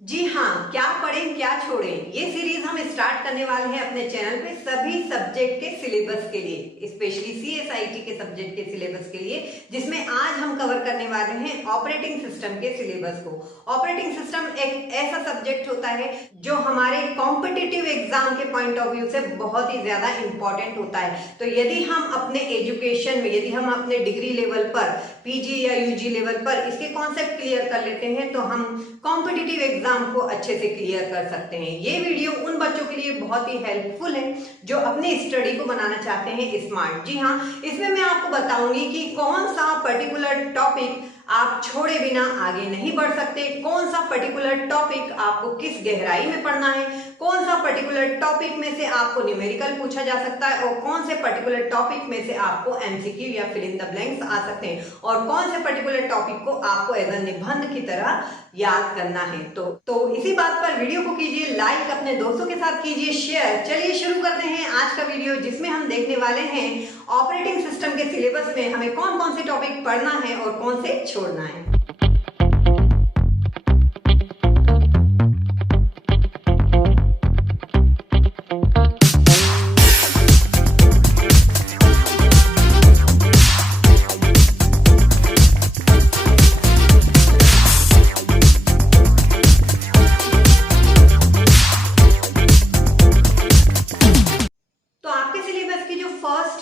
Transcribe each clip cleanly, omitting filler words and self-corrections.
जी हाँ, क्या पढ़ें क्या छोड़ें, ये सीरीज हम स्टार्ट करने वाले हैं अपने चैनल पे सभी सब्जेक्ट के सिलेबस के लिए, स्पेशली सीएसआईटी के सब्जेक्ट के सिलेबस के लिए, जिसमें आज हम कवर करने वाले हैं ऑपरेटिंग सिस्टम के सिलेबस को। ऑपरेटिंग सिस्टम एक ऐसा सब्जेक्ट होता है जो हमारे कॉम्पिटिटिव एग्जाम के पॉइंट ऑफ व्यू से बहुत ही ज्यादा इंपॉर्टेंट होता है। तो यदि हम अपने एजुकेशन में, यदि हम अपने डिग्री लेवल पर, पीजी या यूजी लेवल पर इसके कॉन्सेप्ट क्लियर कर लेते हैं तो हम कॉम्पिटिटिव एग्जाम को अच्छे से क्लियर कर सकते हैं। ये वीडियो उन बच्चों के लिए बहुत ही हेल्पफुल है जो अपनी स्टडी को बनाना चाहते हैं स्मार्ट। जी हाँ, इसमें मैं आपको बताऊंगी कि कौन सा पर्टिकुलर टॉपिक आप छोड़े बिना आगे नहीं बढ़ सकते, कौन सा पर्टिकुलर टॉपिक आपको किस गहराई में पढ़ना है, कौन सा पर्टिकुलर टॉपिक में से आपको न्यूमेरिकल पूछा जा सकता है और कौन से पर्टिकुलर टॉपिक में से आपको एमसीक्यू या फिल इन द ब्लैंक्स आ सकते हैं और कौन से पर्टिकुलर टॉपिक को आपको एज अ निबंध की तरह याद करना है। तो इसी बात पर वीडियो को कीजिए लाइक, अपने दोस्तों के साथ कीजिए शेयर। चलिए शुरू करते हैं आज का वीडियो, जिसमें हम देखने वाले हैं ऑपरेटिंग सिस्टम के सिलेबस में हमें कौन कौन से टॉपिक पढ़ना है और कौन से छोड़ना है।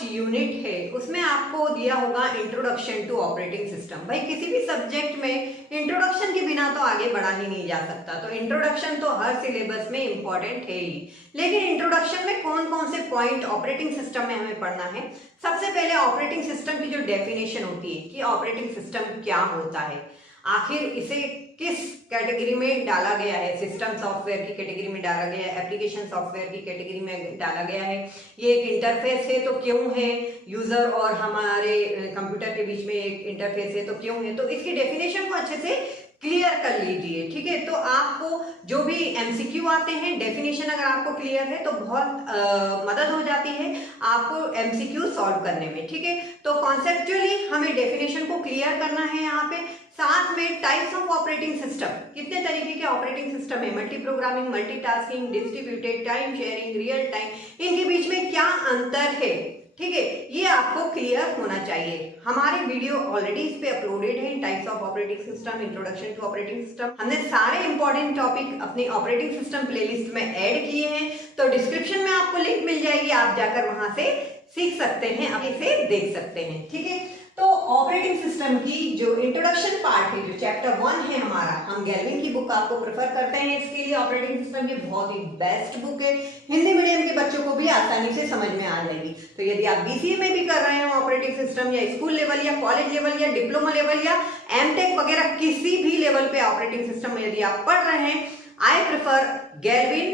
यूनिट है उसमें आपको दिया होगा इंट्रोडक्शन टू ऑपरेटिंग सिस्टम। भाई किसी भी सब्जेक्ट में इंट्रोडक्शन के बिना तो आगे बढ़ा ही नहीं जा सकता, तो इंट्रोडक्शन तो हर सिलेबस में इंपॉर्टेंट है ही। लेकिन इंट्रोडक्शन में कौन कौन से पॉइंट ऑपरेटिंग सिस्टम में हमें पढ़ना है। सबसे पहले ऑपरेटिंग सिस्टम की जो डेफिनेशन होती है कि ऑपरेटिंग सिस्टम क्या होता है, आखिर इसे किस कैटेगरी में डाला गया है, सिस्टम सॉफ्टवेयर की कैटेगरी में डाला गया है, एप्लीकेशन सॉफ्टवेयर की कैटेगरी में डाला गया है, ये एक इंटरफेस है तो क्यों है, यूजर और हमारे कंप्यूटर के बीच में एक इंटरफेस है तो क्यों है। तो इसकी डेफिनेशन को अच्छे से क्लियर कर लीजिए, ठीक है। तो आपको जो भी एमसीक्यू आते हैं, डेफिनेशन अगर आपको क्लियर है तो बहुत मदद हो जाती है आपको एमसीक्यू सॉल्व करने में, ठीक है। तो कॉन्सेप्चुअली हमें डेफिनेशन को क्लियर करना है यहाँ पे। साथ में टाइप्स ऑफ ऑपरेटिंग सिस्टम, कितने तरीके के ऑपरेटिंग सिस्टम है, multi programming, multitasking, distributed, time sharing, real time, इनके बीच में क्या अंतर है, ठीक है, ये आपको क्लियर होना चाहिए। हमारे वीडियो ऑलरेडी इस पे अपलोडेड है, types of operating system, introduction to operating system. हमने सारे इंपॉर्टेंट टॉपिक अपनी ऑपरेटिंग सिस्टम प्लेलिस्ट में ऐड किए हैं, तो डिस्क्रिप्शन में आपको लिंक मिल जाएगी, आप जाकर वहां से सीख सकते हैं, आप इसे देख सकते हैं, ठीक है। तो ऑपरेटिंग सिस्टम की जो इंट्रोडक्शन पार्ट है, जो चैप्टर 1 है हमारा, हम गैल्विन की बुक आपको प्रेफर करते हैं इसके लिए। ऑपरेटिंग सिस्टम की बहुत ही बेस्ट बुक है, हिंदी मीडियम के बच्चों को भी आसानी से समझ में आ जाएगी। तो यदि आप बीसीए में भी कर रहे हो ऑपरेटिंग सिस्टम, या स्कूल लेवल या कॉलेज लेवल या डिप्लोमा लेवल या एमटेक वगैरह किसी भी लेवल पे ऑपरेटिंग सिस्टम में यदि आप पढ़ रहे हैं, I prefer Galvin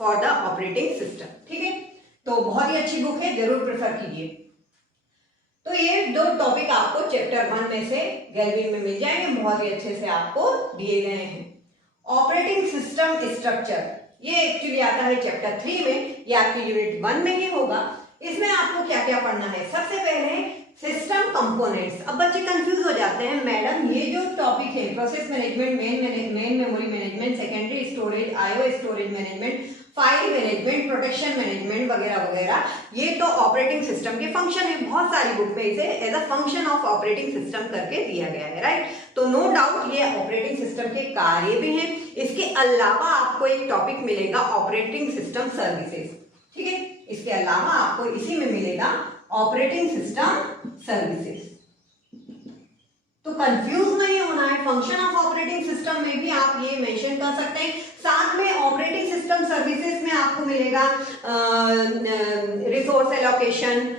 for the operating system, ठीक है। तो बहुत ही अच्छी बुक है, जरूर प्रेफर कीजिए। तो ये दो टॉपिक आपको चैप्टर 1 में से गैल्विन में मिल जाएंगे, बहुत ही अच्छे से आपको दिए गए हैं। ऑपरेटिंग सिस्टम स्ट्रक्चर, ये एक्चुअली आता है चैप्टर 3 में, ये आपकी यूनिट 1 में ही होगा। इसमें आपको क्या क्या पढ़ना है। सबसे पहले सिस्टम कंपोनेंट्स। अब बच्चे कंफ्यूज हो जाते हैं, मैडम ये जो टॉपिक है process management, main memory management, secondary storage, IO storage management, file management, protection management वगैरह वगैरह, ये तो ऑपरेटिंग सिस्टम के फंक्शन है। बहुत सारी बुक में इसे as a function of operating system करके दिया गया है, राइट। तो नो डाउट ये ऑपरेटिंग सिस्टम के कार्य भी हैं। इसके अलावा आपको एक टॉपिक मिलेगा ऑपरेटिंग सिस्टम सर्विसेज, ठीक है। इसके अलावा आपको इसी में मिलेगा ऑपरेटिंग सिस्टम सर्विसेज। तो कंफ्यूज नहीं होना है, फंक्शन ऑफ ऑपरेटिंग सिस्टम में भी आप ये मेंशन कर सकते हैं। साथ में ऑपरेटिंग सिस्टम सर्विसेज में आपको मिलेगा रिसोर्स एलोकेशन,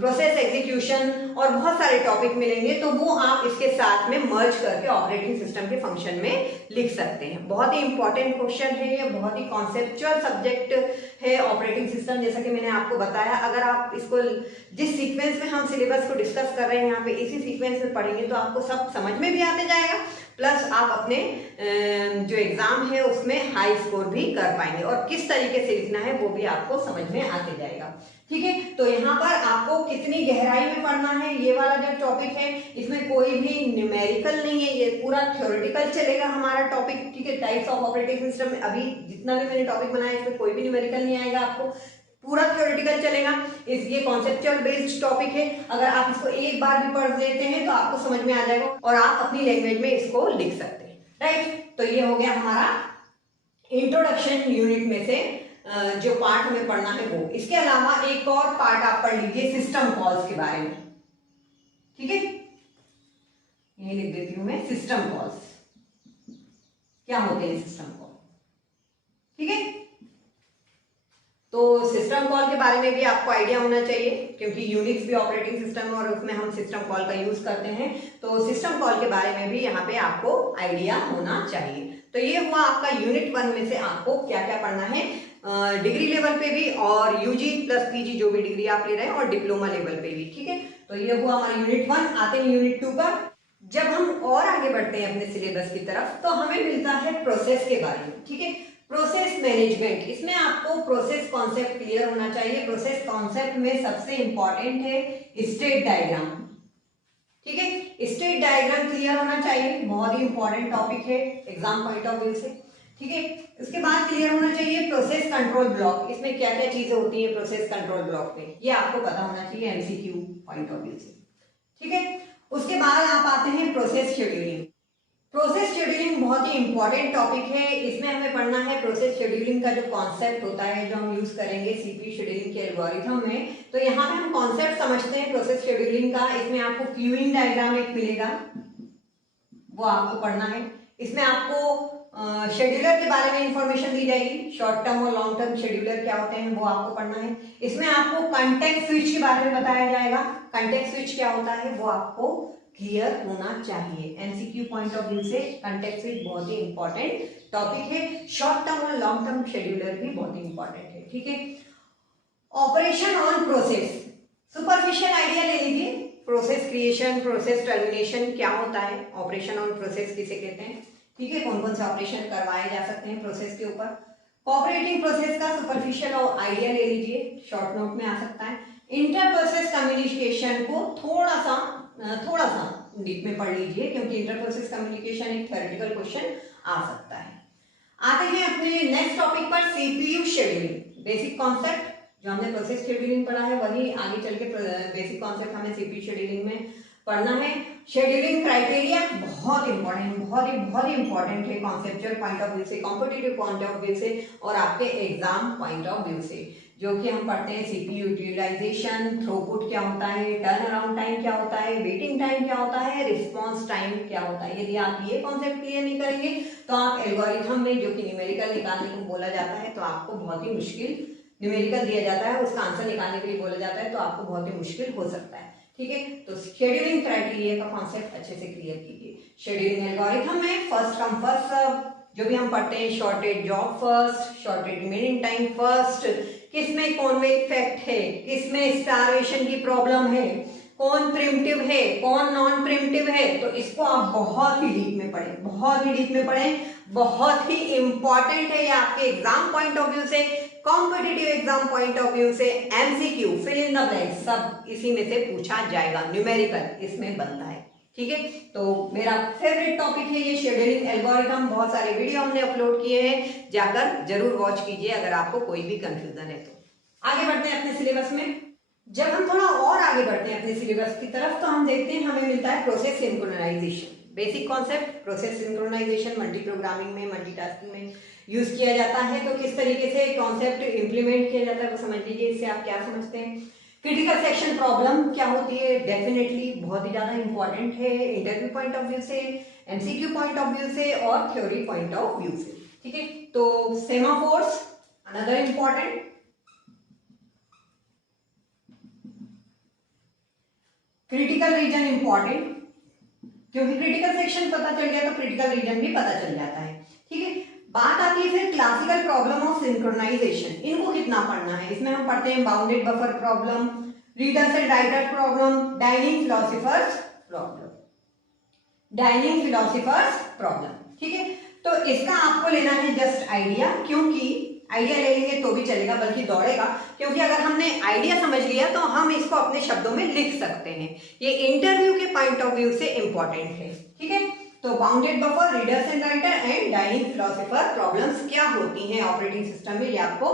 प्रोसेस एग्जीक्यूशन और बहुत सारे टॉपिक मिलेंगे, तो वो आप इसके साथ में मर्ज करके ऑपरेटिंग सिस्टम के फंक्शन में लिख सकते हैं। बहुत ही इंपॉर्टेंट क्वेश्चन है ये, बहुत ही कॉन्सेप्चुअल सब्जेक्ट है ऑपरेटिंग सिस्टम। जैसा कि मैंने आपको बताया, अगर आप इसको जिस सीक्वेंस में हम सिलेबस को डिस्कस कर रहे हैं यहाँ पे, इसी सीक्वेंस में पढ़ेंगे तो आपको सब समझ में भी आते जाएगा, प्लस आप अपने जो एग्जाम है उसमें हाई स्कोर भी कर पाएंगे और किस तरीके से लिखना है वो भी आपको समझ में आते जाएगा। ठीक है। तो यहाँ पर आपको कितनी गहराई में पढ़ना है, ये वाला जो टॉपिक है इसमें कोई भी न्यूमेरिकल नहीं है, ये पूरा थ्योरेटिकल चलेगा हमारा टॉपिक। ठीक है, टाइप्स ऑफ ऑपरेटिंग सिस्टम में अभी जितना भी मैंने टॉपिक बनाया इसमें कोई भी न्यूमेरिकल नहीं आएगा, आपको पूरा थ्योरेटिकल चलेगा। इस ये कॉन्सेप्चुअल बेस्ड टॉपिक है, अगर आप इसको एक बार भी पढ़ लेते हैं तो आपको समझ में आ जाएगा और आप अपनी लैंग्वेज में इसको लिख सकते हैं। राइट, तो ये हो गया हमारा इंट्रोडक्शन यूनिट में से जो पार्ट हमें पढ़ना है वो। इसके अलावा एक और पार्ट आप पढ़ लीजिए सिस्टम कॉल्स के बारे में। ठीक है, यही लिख देती हूं मैं, सिस्टम कॉल्स क्या होते हैं, सिस्टम कॉल। ठीक है, तो सिस्टम कॉल के बारे में भी आपको आइडिया होना चाहिए, क्योंकि यूनिक्स भी ऑपरेटिंग सिस्टम है और उसमें हम सिस्टम कॉल का यूज करते हैं, तो सिस्टम कॉल के बारे में भी यहाँ पे आपको आइडिया होना चाहिए। तो ये हुआ आपका यूनिट 1 में से आपको क्या क्या पढ़ना है डिग्री लेवल पे भी, और यूजी प्लस पीजी जो भी डिग्री आप ले रहे हैं, और डिप्लोमा लेवल पे भी। ठीक है, तो ये हुआ हमारा यूनिट 1। आते हैं यूनिट 2 पर। जब हम और आगे बढ़ते हैं अपने सिलेबस की तरफ तो हमें मिलता है प्रोसेस के बारे में। ठीक है, प्रोसेस मैनेजमेंट, इसमें आपको प्रोसेस कॉन्सेप्ट क्लियर होना चाहिए। प्रोसेस कॉन्सेप्ट में सबसे इंपॉर्टेंट है स्टेट डायग्राम। ठीक है, स्टेट डायग्राम क्लियर होना चाहिए, बहुत ही इंपॉर्टेंट टॉपिक है एग्जाम पॉइंट ऑफ व्यू से। ठीक है, उसके बाद क्लियर होना चाहिए प्रोसेस कंट्रोल ब्लॉक, इसमें क्या क्या चीजें होती हैं प्रोसेस कंट्रोल ब्लॉक में, ये आपको पता होना चाहिए एमसीक्यू पॉइंट ऑफ व्यू से। ठीक है, उसके बाद आप आते हैं प्रोसेस शेड्यूलिंग। प्रोसेस शेड्यूलिंग बहुत ही इंपॉर्टेंट टॉपिक है, इसमें हमें पढ़ना है प्रोसेस शेड्यूलिंग का जो कॉन्सेप्ट होता है, जो हम यूज करेंगे सीपीयू शेड्यूलिंग के एल्गोरिथम में। तो यहाँ पे हम कॉन्सेप्ट समझते हैं प्रोसेस शेड्यूलिंग का। इसमें आपको क्यूइंग डायग्राम एक मिलेगा, वो आपको पढ़ना है। इसमें आपको शेड्यूलर के बारे में इंफॉर्मेशन दी जाएगी, शॉर्ट टर्म और लॉन्ग टर्म शेड्यूलर क्या होते हैं वो आपको पढ़ना है। इसमें आपको कंटेक्स्ट स्विच के बारे में बताया जाएगा, कंटेक्स्ट स्विच क्या होता है वो आपको क्लियर होना चाहिए। एमसीक्यू पॉइंट ऑफ व्यू से कंटेक्स्ट स्विच बहुत ही इंपॉर्टेंट टॉपिक है। शॉर्ट टर्म और लॉन्ग टर्म शेड्यूलर भी बहुत ही इंपॉर्टेंट है। ठीक है, operation on process, superficial idea ले लीजिए, प्रोसेस क्रिएशन, प्रोसेस टर्मिनेशन क्या होता है, ऑपरेशन ऑन प्रोसेस किसे कहते हैं। ठीक है, कौन कौन से ऑपरेशन करवाए जा सकते हैं प्रोसेस के ऊपर। कोऑपरेटिंग प्रोसेस का सुपरफिशियल आइडिया ले लीजिए, शॉर्ट नोट में आ सकता है। इंटर प्रोसेस कम्युनिकेशन को थोड़ा सा डीप में पढ़ लीजिए, क्योंकि इंटर प्रोसेस कम्युनिकेशन एक थ्योरेटिकल क्वेश्चन आ सकता है। आते हैं अपने नेक्स्ट टॉपिक पर, सीपीयू शेड्यूलिंग। बेसिक कॉन्सेप्ट जो हमने प्रोसेस शेड्यूलिंग पढ़ा है वही आगे चल के बेसिक कॉन्सेप्ट हमें सीपीयू शेड्यूलिंग में पढ़ना है। शेड्यूलिंग क्राइटेरिया बहुत ही इंपॉर्टेंट है कॉन्सेप्चुअल पॉइंट ऑफ व्यू से, कॉम्पिटिटिव पॉइंट ऑफ व्यू से, और आपके एग्जाम पॉइंट ऑफ व्यू से, जो कि हम पढ़ते हैं सीपीयू यूटिलाइजेशन, थ्रूपुट क्या होता है, टर्न अराउंड टाइम क्या होता है, वेटिंग टाइम क्या होता है, रिस्पॉन्स टाइम क्या होता है। यदि आप ये कॉन्सेप्ट क्लियर नहीं करेंगे तो आप एल्गोरिथम में जो कि न्यूमेरिकल निकालने को बोला जाता है तो आपको बहुत ही मुश्किल, न्यूमेरिकल दिया जाता है उसका आंसर निकालने के लिए बोला जाता है तो आपको बहुत ही मुश्किल हो सकता है। ठीक है, तो शेड्यूलिंग क्राइटेरिया का कॉन्सेप्ट अच्छे से क्लियर कीजिए। शेड्यूलिंग एल्गोरिथम में फर्स्ट कम फर्स्ट सर्व, जो भी हम पढ़ते हैं, shortage job first, shortage remaining time first, किसमें कॉन्वे इफेक्ट है, किसमें स्टारवेशन की प्रॉब्लम है, कौन प्रिमिटिव है कौन नॉन प्रिमिटिव है, तो इसको आप बहुत ही डीप में पढ़ें, बहुत ही डीप में पढ़ें, बहुत ही इंपॉर्टेंट है ये आपके एग्जाम पॉइंट ऑफ व्यू से, competitive exam point of view से, MCQ, fill in the blank, सब इसी में से पूछा जाएगा, न्यूमेरिकल इसमें बनता है। ठीक है, तो मेरा फेवरेट टॉपिक है ये शेड्यूलिंग एल्गोरिथम। बहुत सारे वीडियो हमने अपलोड किए हैं, जाकर जरूर वॉच कीजिए अगर आपको कोई भी कंफ्यूजन है तो। आगे बढ़ते हैं अपने सिलेबस में। जब हम थोड़ा और आगे बढ़ते हैं अपने सिलेबस की तरफ तो हम देखते हैं हमें मिलता है process synchronization. Basic concept process synchronization multi programming में, मल्टीटास्किंग में यूज किया जाता है। तो किस तरीके से कॉन्सेप्ट इंप्लीमेंट किया जाता है वो समझ लीजिए, इससे आप क्या समझते हैं। क्रिटिकल सेक्शन प्रॉब्लम क्या होती है, डेफिनेटली बहुत ही ज्यादा इंपॉर्टेंट है इंटरव्यू पॉइंट ऑफ व्यू से, एमसीक्यू पॉइंट ऑफ व्यू से और थ्योरी पॉइंट ऑफ व्यू से। ठीक है, तो semaphores another important, critical region important, क्योंकि क्रिटिकल सेक्शन पता चल गया तो क्रिटिकल रीजन भी पता चल जाता है। ठीक है, बात आती है फिर क्लासिकल प्रॉब्लम ऑफ सिंक्रोनाइजेशन, इनको कितना पढ़ना है। इसमें हम पढ़ते हैं bounded buffer problem, readers and writer problem, dining philosophers problem, dining philosophers problem. ठीक है, तो इसका आपको लेना है जस्ट आइडिया, क्योंकि आइडिया ले लेंगे तो भी चलेगा, बल्कि दौड़ेगा, क्योंकि अगर हमने आइडिया समझ लिया तो हम इसको अपने शब्दों में लिख सकते हैं। ये इंटरव्यू के पॉइंट ऑफ व्यू से इंपॉर्टेंट है, ठीक है। तो bounded buffer, readers and writer and dining philosopher problems क्या होती हैं ऑपरेटिंग सिस्टम में, ये आपको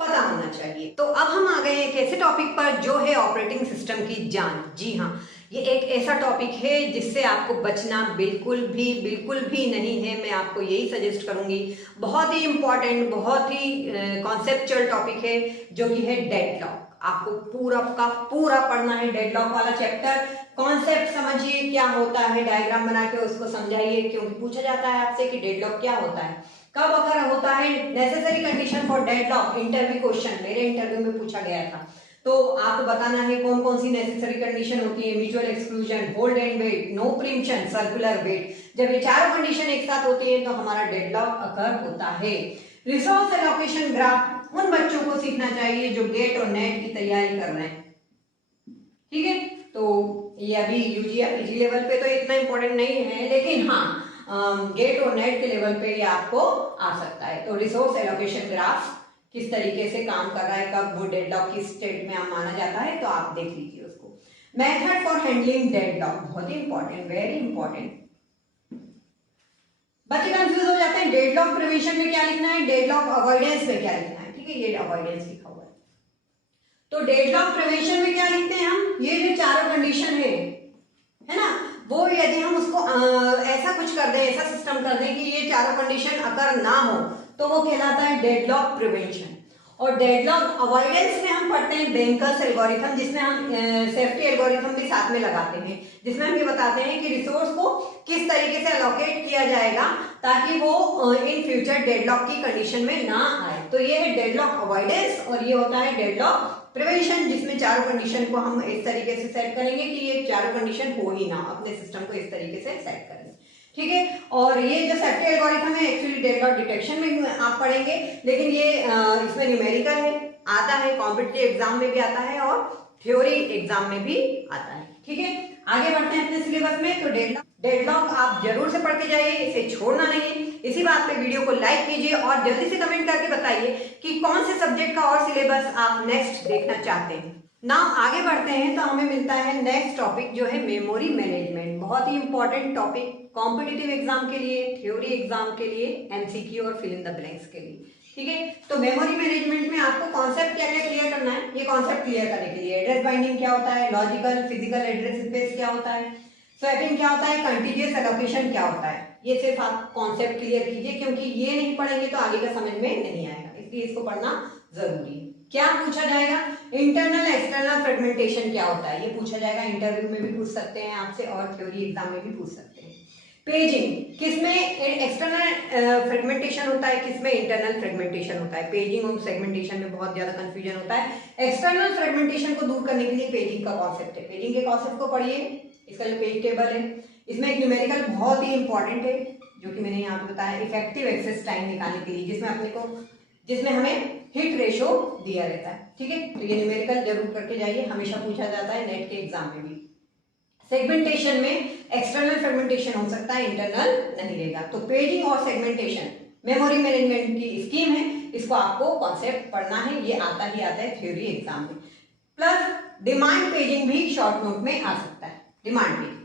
पता होना चाहिए। तो अब हम आ गए एक ऐसे टॉपिक पर जो है ऑपरेटिंग सिस्टम की जान। जी हाँ, ये एक ऐसा टॉपिक है जिससे आपको बचना बिल्कुल भी नहीं है। मैं आपको यही सजेस्ट करूंगी। बहुत ही इंपॉर्टेंट, बहुत ही कॉन्सेप्चुअल टॉपिक है, जो कि है डेडलॉक। आपको पूरा का पूरा पढ़ना है डेडलॉक वाला चैप्टर। कॉन्सेप्ट समझिए क्या होता है, डायग्राम बना के उसको समझाइए, क्योंकि पूछा जाता है आपसे कि डेडलॉक क्या होता है, कब अगर होता है। Necessary condition for deadlock, interview question मेरे इंटरव्यू में पूछा गया था। तो आपको बताना है कौन कौन सी नेसेसरी कंडीशन होती है। Mutual exclusion, hold and wait, no preemption, circular wait. जब ये चारों कंडीशन एक साथ होती है तो हमारा डेडलॉक अकर होता है। रिसोर्स एलोकेशन ग्राफ उन बच्चों को सीखना चाहिए जो गेट और नेट की तैयारी कर रहे हैं, ठीक है। तो ये अभी यूजी या पीजी लेवल पे तो इतना इंपॉर्टेंट नहीं है, लेकिन हाँ गेट और नेट के लेवल पे ये आपको आ सकता है। तो रिसोर्स एलोकेशन ग्राफ किस तरीके से काम कर रहा है, कब वो डेडलॉक की स्टेट में माना जाता है, तो आप देख लीजिए उसको। मेथड फॉर हैंडलिंग डेडलॉक बहुत ही इंपॉर्टेंट, वेरी इंपॉर्टेंट। बच्चे कंफ्यूज हो जाते हैं, डेडलॉक प्रिवेंशन में क्या लिखना है, डेडलॉक अवॉइडेंस में क्या लिखना है, ठीक है। ये अवॉइडेंस लिखा हुआ है। तो डेडलॉक प्रिवेंशन में क्या लिखते हैं हम, ये जो चारों कंडीशन है ना, वो यदि हम उसको ऐसा कुछ कर दें, ऐसा सिस्टम कर दें कि ये चारों कंडीशन अगर ना हो, तो वो कहलाता है डेडलॉक प्रिवेंशन। और डेडलॉक अवॉइडेंस में हम पढ़ते हैं बेंकर्स एल्गोरिथम, जिसमें हम सेफ्टी एल्गोरिथम भी साथ में लगाते हैं, जिसमें हम ये बताते हैं कि रिसोर्स को किस तरीके से अलोकेट किया जाएगा ताकि वो इन फ्यूचर डेडलॉक की कंडीशन में ना आए। तो ये है डेडलॉक अवॉइडेंस और ये होता है डेडलॉक प्रिवेंशन, जिसमें चारों कंडीशन को हम इस तरीके से सेट करेंगे कि ये चारों कंडीशन हो ही ना, अपने सिस्टम को इस तरीके से सेट करेंगे, ठीक है। और ये जो सेफ्टी एल्गोरिथम है एक्चुअली डेडलॉक डिटेक्शन में आप पढ़ेंगे, लेकिन ये इसमें न्यूमेरिकल है, आता है कॉम्पिटिटिव एग्जाम में भी आता है और थ्योरी एग्जाम में भी आता है, ठीक है। आगे बढ़ते हैं अपने सिलेबस में। तो डेडलॉक आप जरूर से पढ़ के जाइए, इसे छोड़ना नहीं है। इसी बात पे वीडियो को लाइक कीजिए और जल्दी से कमेंट करके बताइए कि कौन से सब्जेक्ट का और सिलेबस आप नेक्स्ट देखना चाहते हैं। ना आगे बढ़ते हैं तो हमें मिलता है नेक्स्ट टॉपिक जो है मेमोरी मैनेजमेंट। बहुत ही इंपॉर्टेंट टॉपिक कॉम्पिटिटिव एग्जाम के लिए, थ्योरी एग्जाम के लिए, एमसीक्यू और फिल इन द ब्लैंक्स के लिए, ठीक है। तो मेमोरी मैनेजमेंट में आपको कॉन्सेप्ट क्या क्या क्लियर करना है। ये कॉन्सेप्ट क्लियर करने के लिए एड्रेस बाइंडिंग क्या होता है, लॉजिकल फिजिकल एड्रेस स्पेस क्या होता है, स्वैपिंग क्या होता है, कंटीन्यूअस एलोकेशन क्या होता है, ये सिर्फ आप कॉन्सेप्ट क्लियर कीजिए, क्योंकि ये नहीं पढ़ेंगे तो आगे का समझ में नहीं आएगा, इसलिए इसको पढ़ना जरूरी है। क्या पूछा जाएगा, इंटरनल एक्सटर्नल फ्रेगमेंटेशन क्या होता है, ये पूछा जाएगा, इंटरव्यू में भी पूछ सकते हैं आपसे और थ्योरी एग्जाम में भी पूछ सकते हैं। पेजिंग, किसमें एक्सटर्नल फ्रेगमेंटेशन होता है, किसमें इंटरनल फ्रेगमेंटेशन होता है। पेजिंग और सेगमेंटेशन में बहुत ज्यादा कंफ्यूजन होता है। एक्सटर्नल फ्रेगमेंटेशन को दूर करने के लिए पेजिंग का कॉन्सेप्ट है। पेजिंग के कॉन्सेप्ट को पढ़िए, इसका जो पेज टेबल है, इसमें एक न्यूमेरिकल बहुत ही इंपॉर्टेंट है जो कि मैंने यहाँ पे बताया, इफेक्टिव एक्सेस टाइम निकालने के लिए, जिसमें हमें हिट रेशो दिया रहता है, ठीक है। तो ये न्यूमेरिकल जरूर करके जाइए, हमेशा पूछा जाता है नेट के एग्जाम में भी। सेगमेंटेशन में एक्सटर्नल फ्रेगमेंटेशन हो सकता है, इंटरनल नहीं रहेगा। तो पेजिंग और सेगमेंटेशन मेमोरी मैनेजमेंट की स्कीम है, इसको आपको कॉन्सेप्ट पढ़ना है, ये आता है थ्योरी एग्जाम में। प्लस डिमांड पेजिंग भी शॉर्ट नोट में आ सकता है, डिमांड पेजिंग।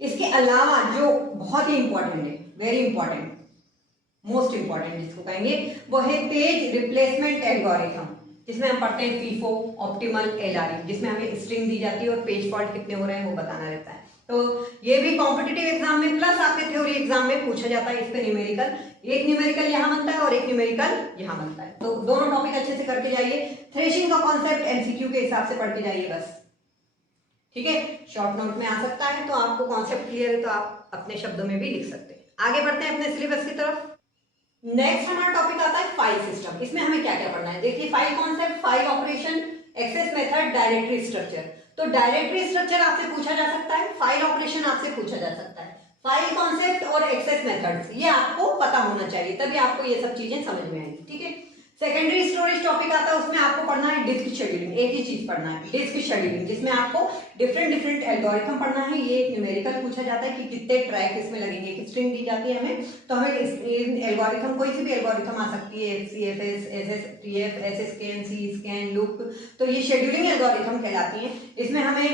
इसके अलावा जो बहुत ही इंपॉर्टेंट है, वेरी इंपॉर्टेंट, मोस्ट इंपॉर्टेंट जिसको कहेंगे, वो है पेज रिप्लेसमेंट एल्गोरिथम, जिसमें हम पढ़ते हैं फीफो, ऑप्टिमल, एलआरई, जिसमें हमें स्ट्रिंग दी जाती है और पेज फॉल्ट कितने हो रहे हैं वो बताना रहता है। तो ये भी कॉम्पिटिटिव एग्जाम में प्लस आपके थ्योरी एग्जाम में पूछा जाता है। इस पे न्यूमेरिकल, एक न्यूमेरिकल यहाँ बनता है और एक न्यूमेरिकल यहाँ बनता है। तो दोनों टॉपिक अच्छे से करके जाइए। थ्रेशिंग का कॉन्सेप्ट एमसीक्यू के हिसाब से पढ़ के जाइए बस, ठीक है। शॉर्ट नोट में आ सकता है, तो आपको कॉन्सेप्ट क्लियर है तो आप अपने शब्दों में भी लिख सकते हैं। आगे बढ़ते हैं अपने सिलेबस की तरफ। नेक्स्ट हमारा टॉपिक आता है फाइल सिस्टम। इसमें हमें क्या क्या पढ़ना है, देखिए, file concept, file operation, access method, directory structure. तो डायरेक्टरी स्ट्रक्चर आपसे पूछा जा सकता है, फाइल ऑपरेशन आपसे पूछा जा सकता है, फाइल कॉन्सेप्ट और एक्सेस मेथड्स ये आपको पता होना चाहिए, तभी आपको ये सब चीजें समझ में आएंगी, ठीक है। सेकेंडरी स्टोरेज टॉपिक आता है, उसमें आपको पढ़ना है डिस्क शेड्यूलिंग, एक ही चीज पढ़ना है डिस्क शेड्यूलिंग, जिसमें आपको डिफरेंट एल्गोरिथम पढ़ना है। ये एक न्यूमेरिकल पूछा जाता है कि कितने ट्रैक इसमें लगेंगे, एक स्ट्रिंग दी जाती है हमें, तो हमें एल्गोरिथम कोई सी भी एल्गोरिथम आ सकती है, CFS, SSTF, SSScan, CScan, loop, तो ये शेड्यूलिंग एल्गोरिथम कहलाती है। इसमें हमें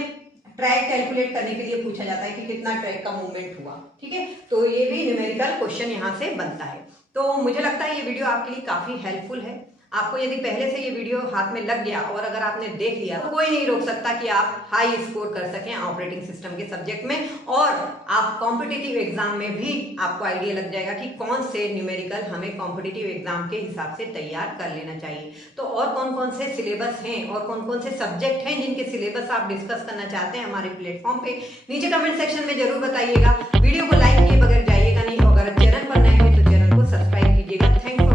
ट्रैक कैलकुलेट करने के लिए पूछा जाता है कि कितना ट्रैक का मूवमेंट हुआ, ठीक है, तो ये भी न्यूमेरिकल क्वेश्चन यहाँ से बनता है। तो मुझे लगता है ये वीडियो आपके लिए काफी हेल्पफुल है। आपको यदि पहले से ये वीडियो हाथ में लग गया और अगर आपने देख लिया तो कोई नहीं रोक सकता कि आप हाई स्कोर कर सकें ऑपरेटिंग सिस्टम के सब्जेक्ट में, और आप कॉम्पिटिटिव एग्जाम में भी आपको आइडिया लग जाएगा कि कौन से न्यूमेरिकल हमें कॉम्पिटिटिव एग्जाम के हिसाब से तैयार कर लेना चाहिए। तो और कौन कौन से सिलेबस हैं और कौन कौन से सब्जेक्ट हैं जिनके सिलेबस आप डिस्कस करना चाहते हैं हमारे प्लेटफॉर्म पे, नीचे कमेंट सेक्शन में जरूर बताइएगा। वीडियो को लाइक किए बगैर जाइएगा नहीं, और अगर चैनल पर नए हैं तो चैनल को सब्सक्राइब कीजिएगा। Thank you.